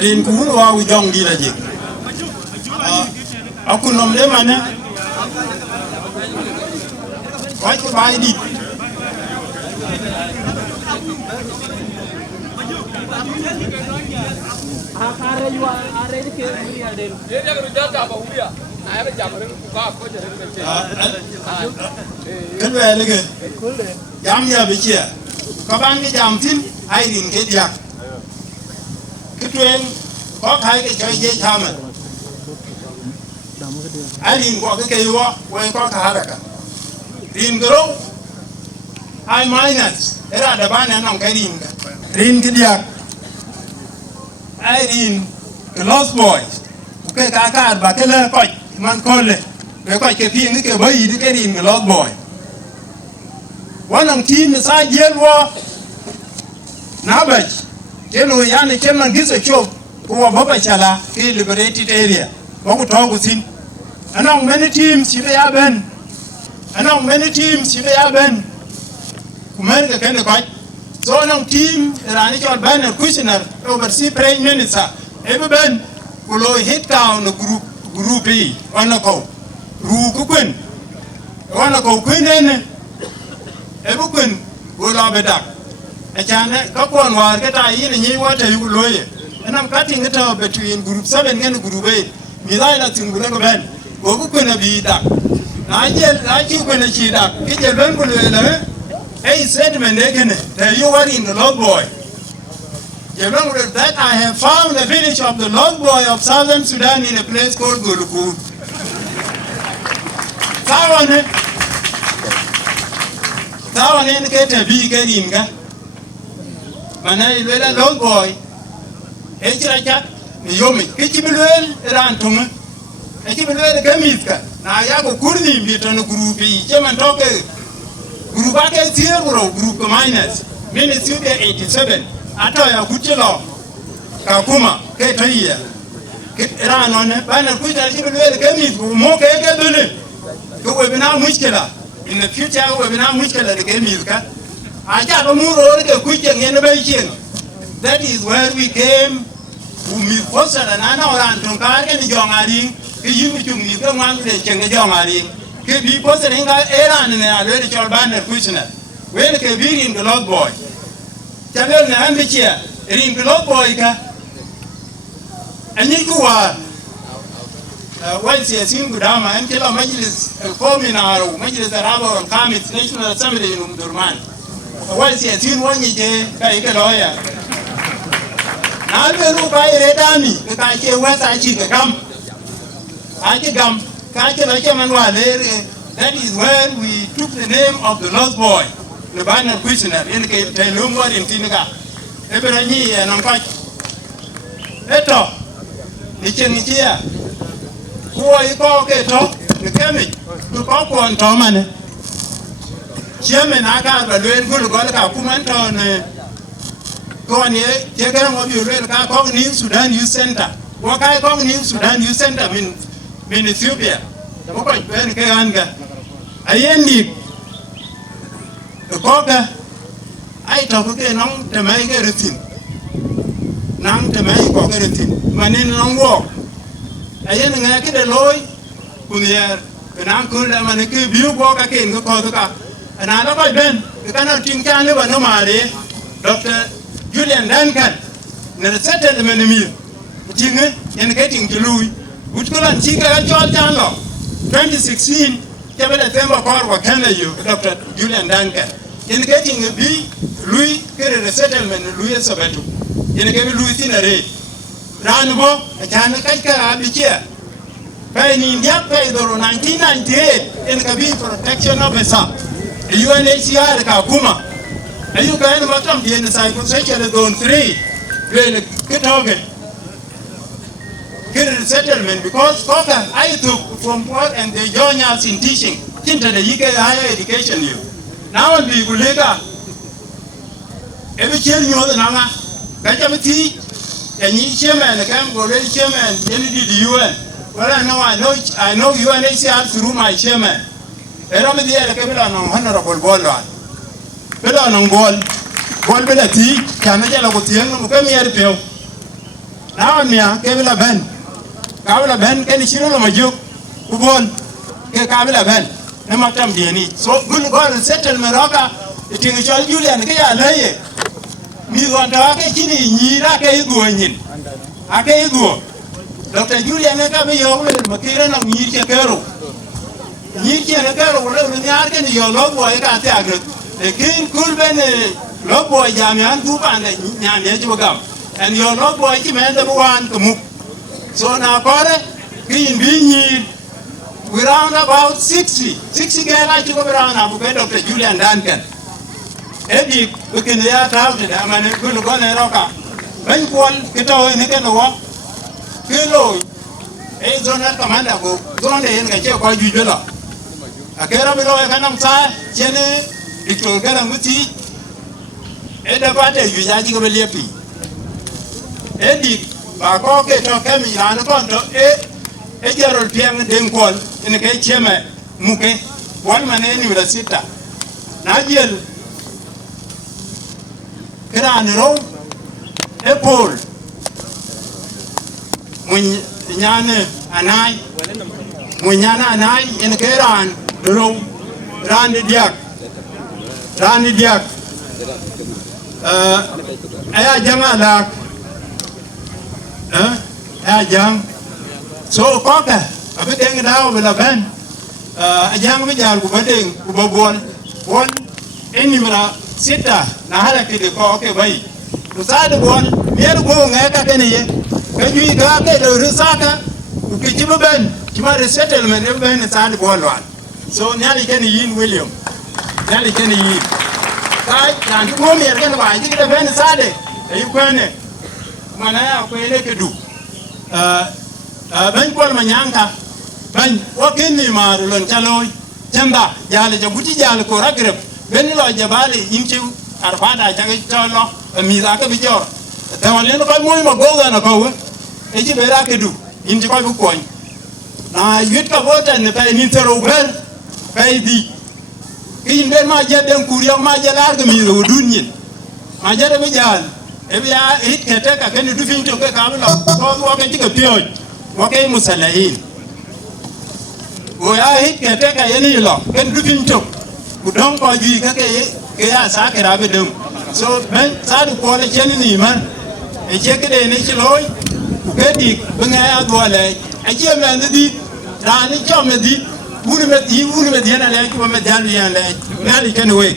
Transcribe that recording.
Rin Kur wa we jong di la je. Aku nom le mana. Wai ko bai di. Kan về lên kìa, dám giờ bị chia, các bạn cái dám tin, ai đình cái điạc, cái chuyện có hai cái chơi dây tham à, ai đình qua cái cây hoa, quay có cả cả, đình cái đâu, ai minus, cái là đáp án này nòng cái đình cái điạc, ai đình cái lost boy, cái cả bà cái lơ coi, man coi lên. Cái coi cái phim cái bấy đi cái đình cái lost boy. One of team is I yell war. Nabaj. Cái lối anh ấy cái mình cái show của baba chala cái liberated area. Bao thao của xin. Anong many teams chỉ để bên. Anong many teams chỉ để bên. Kumar cái này coi. So anong team là anh cho ban questioner oversee prime minister. Every ben. Kuloi hit down the group E. One of ru ku kwen wana ko kwen ne e bu kwen go la be dak e chane ka kon war ke ta yin ni wa te yu loye enam cutting it out between group 7 and group 8 mi dai na tin gure ko ben go ku kwen bi dak na ji kwen chi dak ke je ben ku le le e statement de ken te you were in the log boy je ben that I have found the village of the log boy of southern Sudan in a place called Guluku. Tawa ne ke ta bi ke ringa mana ilwela long boy e chira chat ni yomi ke chibilwel ran tunga e chibilwel ke mitka na ya ko kurni bi ton grupi chema toke grupa ke zero group minus minus 87 ato ya kuchelo ka kuma ke tayya ke ran on bana kuita chibilwel ke mitku mo ke bele we bina mushkila in the future we bina mushkila de kemilka aja ba muro de kuje ngene ba yin. That is where we came mi fosa na na ran ton ka ke ni jongari ke yimi chung mi ke ngwan de chenge jongari ke bi fosa nga era ne ale de chol ban kuishna we ke bi in the log boy chabel na ambi chia in the log boy ka anyi kuwa والسياسيين قدامى أنت لا مجلس القومي نارو مجلس الرابع والخامس National Assembly in درمان والسياسيين وانجي كاي كلويا نالبرو كاي ردامي كاي واسعي كام أكيد كام كاي كلاكي منوالير. That is where we took the name of the lost boy, the banner questioner in the Telumwa in Tinaga. Eberani and Uncle Eto Nichia. Kuwa iko ke to ni kemi tu ko kon to mane cheme na ka ba lwen gulu ko ka kuman to ne ko ni je ga mo bi lwen ka ko ni Sudan Youth Center ko ka ko ni Sudan Youth Center min Ethiopia ko ko ben ke anga ayendi ko ka ai to ko ke nong te mai ke rutin nang te mai ko ke rutin manen nong wo ayen nga ke de loy kunyer kana kun la man ke biu ko ka ken ko to ka ana la ko ben kana tin kan le ba no mare Dr. Julian Duncan ne resettlement mi tinga en ke tin lui but ko lan chi ka jol jan lo 2016 ke ba de temba ko wa kana yo Dr. Julian Duncan en ke tin bi lui ke resettlement lui sabetu en ke bi lui tinare Ranbo, a Chanaka Abichia. Pay in India, pay the 1998 in Kabi protection officer. A UNHCR Kakuma. Are you going to bottom the psychosocial zone 3? Really, get over get a settlement because Coca I took from work and they join us in teaching into the UK higher education. You now will be Gulega. Every child you know the Nanga. Gajamati. And you chairman, the camp already chairman, then did the UN. Well, I know UNHCR through my chairman. They don't be there, the Kabila on Honorable Bolwan. Bella on Bol, Bol Bella T, Canada with the young, come here to na mia ke bila ben kabila ben ke ni chiro lo majuk kubon ke kabila ben ne matam dieni so gun go resettlement roka itingi chol Julian ke ya leye mi gonda ke chini nyira ke iguonyin ake iguo Dr. Julian ne ka be yo le makire na nyir ke kero nyir ke ne kero le nyar ke ni yo lo boy ka te agre lekin kul ben lo boy jamian du pande nyane jibogam and your log boy ki men the one kumuk so na kore kin binyi we round about 60 gala chuko round abu ke Dr. Julian Duncan ebi bukin ya tawde da mane kulu gone roka ben kwal kito ni ke no kilo e zona commander go zona en ga che ko jujulo akera bilo e kanam sa chene diktor gara muti e da bate yu ya ji go lepi edi ba ko ke to kemi ran ko to e jarol piang den kol en ke cheme muke wal mane ni wala sita na jel kran ro e pol mun nyane anai mun nyana anai en ke ran ro ran diak aya jangala ajang so koka abe deng daw bela ben ajang be jal ku badeng ku babon won enimra sita na hala ke ko ke bai to sade bon yer go ngaka keniye ka jui ga ke do risaka ku ke jibe ben kima resettlement e ben sade bon wan so nyali ken yin William nyali ken yin kai kan ko mi yer ken ba ji ke ben sade e kwene mana ya kwene ke du ben kwal manyanka ben wakini marulon chaloy chamba jale jabuti jale ko ragreb ben lo jabali inchi arfada jaga cholo mi za ka bijor tawale no ko moy ma goga na ko e ji bera ke du inchi ko bu koy na yit ka vota ne tay ni tero ben kay di kin ben ma jeden kuriyo ma jalar ga mi ro dunyin ma jade be jal e biya hit kete ka ken du fin to ke ka lo ko ke ti ka pio wo ke musalahin wo ya hit kete ka yeni lo ken du fin to ku don ko ji ka ke ya sa ke ra be dum so ben sa du ko le chen ni man e je ke de ni chi loy ku ke di benga ya do le e je men di ra ni cho me di wuri me di na le ku me dan yan le na li ken we